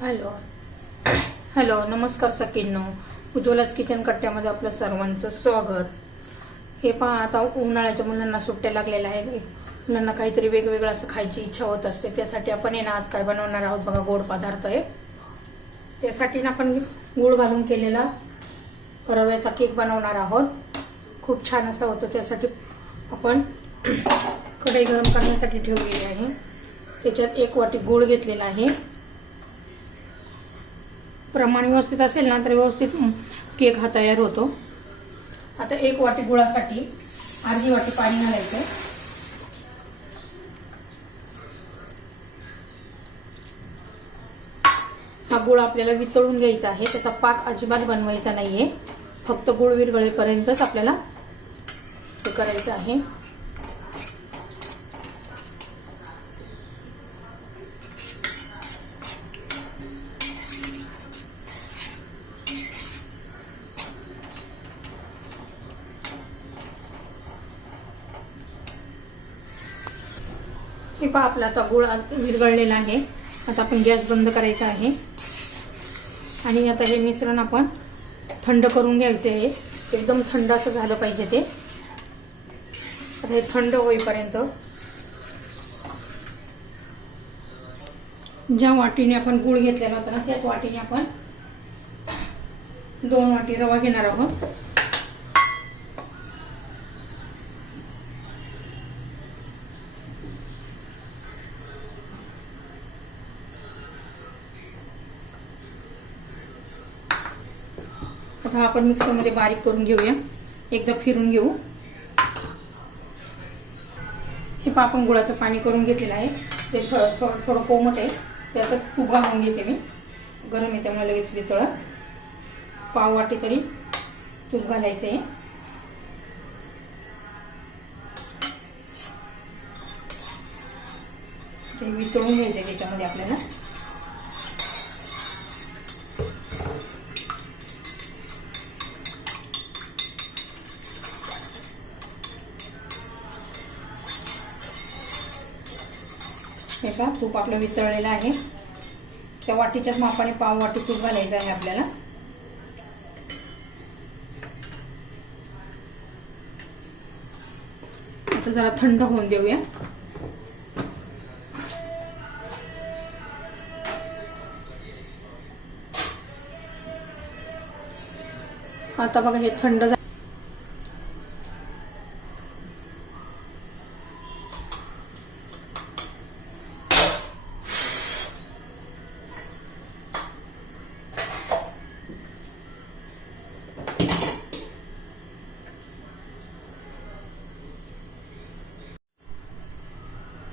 Hello. Hello नमस्कार सकिन्नो उज्ज्वलाच kitchen कट्ट्यामध्ये आपलं सर्वांचं स्वागत. हे पहा आता उन्हाळ्याच्या मुलांना सुट्ट्या लागलेल्या आहेत. मुलांना काहीतरी वेगवेगळं असं खायची इच्छा होत असते. त्यासाठी आपण आहे ना आज काय बनवणार आहोत बघा गोड पदार्थ आहे. त्यासाठी ना आपण गूळ घालून केलेला रव्याचा केक बनवणार आहोत. खूप छान असा होतो. त्यासाठी आपण कढई गरम करण्यासाठी ठेवलेली आहे. त्याच्यात एक वाटी गूळ घेतलेला आहे. प्रमाण व्यवस्थित असेल ना तर व्यवस्थित केक हा तयार होतो. आता एक वाटी गुळासाठी अर्धी वाटी पाणी घालायचं. हा गुळ आपल्याला वितळून घ्यायचा आहे त्याचा पाक अजिबात बनवायचा नाहीये. फक्त गुळ विरगळेपर्यंतच आपल्याला हे करायचं आहे. हे पहा आपला आता गुळ विरगळलेला विरघळलेला आहे. आता आपण गॅस बंद करायचा आहे. आणि आता हे मिश्रण आपण थंड करून घ्यायचे आहे. एकदम थंड असं झालं पाहिजे ते. आता हे थंड होईपर्यंत ज्या वाटीने आपण गुळ घेतलेला होता ना त्याच वाटीने आपण दोन वाटी रवा घेणार आहोत. आता आपण मिक्सरमध्ये बारीक करून घेऊया. एकदा फिरून घेऊ. हे पहा आपण गुळाचं पाणी करून घेतलेलं आहे. ते थोडं थोडं थोडं कोमट आहे. त्याचं तूप घालून घेते मी. गरम आहे त्यामुळे लगेच वितळ पाव वाटी तरी तूप घालायचं आहे ते वितळून घ्यायचं आहे त्याच्यामध्ये आपल्याला. त्याचा तूप आपलं वितळलेलं आहे. त्या वाटीच्याच मापाने पाव वाटी तूप घालायचं आहे आपल्याला. आता जरा थंड होऊन देऊया. आता बघा हे थंड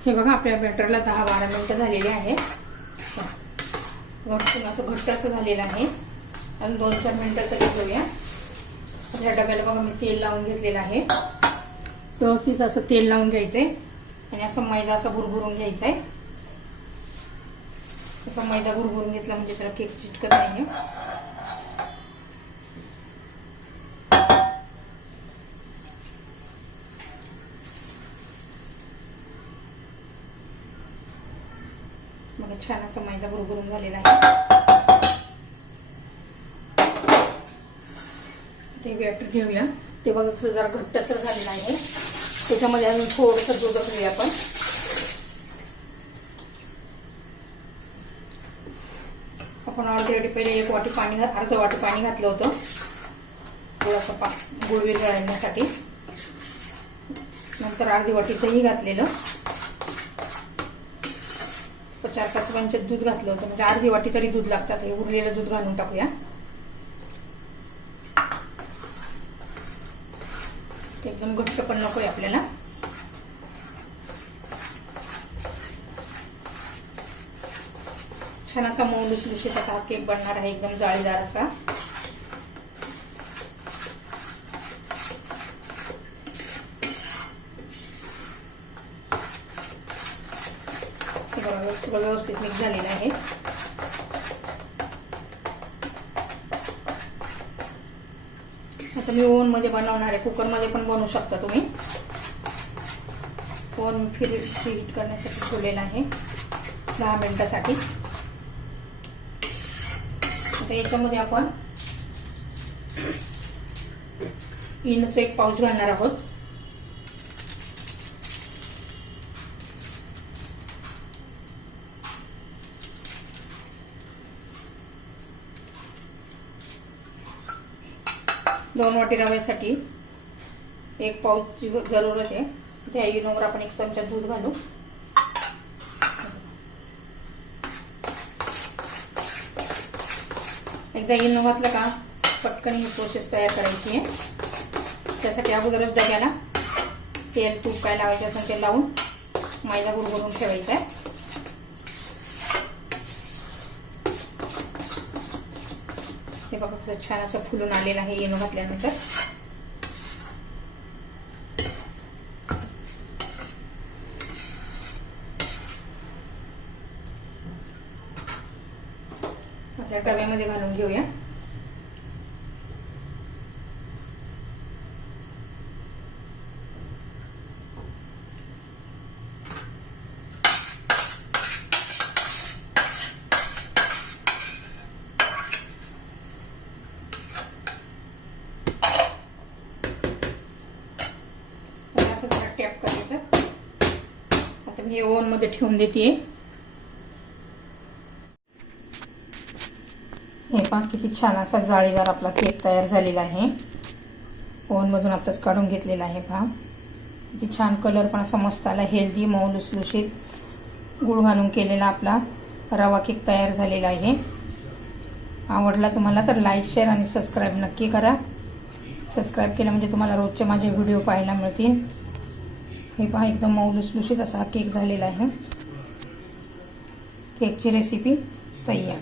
हे बघा आपल्या बॅटरला दहा बारा मिनटं झालेली आहेत. घट्ट असं घट्ट असं झालेलं आहे. आणि दोन चार मिनटं तरी घेऊया. ह्या डब्याला बघा मी तेल लावून घेतलेलं आहे. व्यवस्थित असं तेल लावून घ्यायचं आहे आणि असं मैदा असं भुरभुरून घ्यायचा आहे असं मैदा भुरभुरून घेतला म्हणजे त्याला केक चिटकत नाही छान असा मैदा भरभरून झालेला आहे. ते बॅटर घेऊया. ते बघा कसं जरा घट्टसर झालेलं आहे. त्याच्यामध्ये अजून थोडंसं दूध घेऊया आपण. आपण ऑलरेडी पहिले एक वाटी पाणी घात अर्ध वाटी पाणी घातलं होतं. थोडंसं पा गुळवेल घालण्यासाठी नंतर अर्धी वाटी दही घातलेलं. चार पाच दूध घातलं होतं. म्हणजे अर्धी वाटी तरी दूध लागतात हे उरलेलं दूध घालून टाकूया. ते एकदम घट्ट पण नकोय आपल्याला. छान असा मऊ लुसलुशीत असा हा केक बनणार आहे. एकदम जाळीदार असा. सगळं व्यवस्थित मिक्स झालेलं आहे. आता मी ओव्हनमध्ये बनवणार आहे. कुकरमध्ये पण बनवू शकता तुम्ही. ओव्हन फिर हीट करण्यासाठी ठेवलेला आहे. दहा मिनिटासाठी. आता याच्यामध्ये आपण इनचं एक पाऊच घालणार आहोत. दोन वाटी रव्यासाठी एक पाऊचची जरूरत आहे त्या इनोवर आपण एक चमचा दूध घालू. एकदा इनो घातलं का? पटकन ही प्रोसेस तयार करायची आहे. त्यासाठी अगोदरच डब्याला तेल तूप काय लावायचं असेल ते लावून मैदा गुरगुरून ठेवायचा आहे. हे बघा कसं छान असं फुलून आलेलं आहे येणं घातल्यानंतर. आता डब्यामध्ये घालून घेऊया तर असं जरा टॅप करायचं. आता मी ओव्हनमध्ये ठेवून देते हे पहा किती छान असा जाळीदार आपला केक तयार झालेला आहे. ओव्हनमधून आताच काढून घेतलेला आहे पहा. किती छान कलर पण असा मस्त आला. हेल्दी मऊ लुसलुशीत गुळ घालून केलेला आपला रवा केक तयार झालेला आहे. आवडला तुम्हाला तर लाईक शेअर आणि सबस्क्राईब नक्की करा. सबस्क्राईब केलं म्हणजे तुम्हाला रोजचे माझे व्हिडिओ पाहायला मिळतील. हे पहा एकदम मऊलुसलुशीत असा हा केक झालेला आहे. केकची रेसिपी तयार.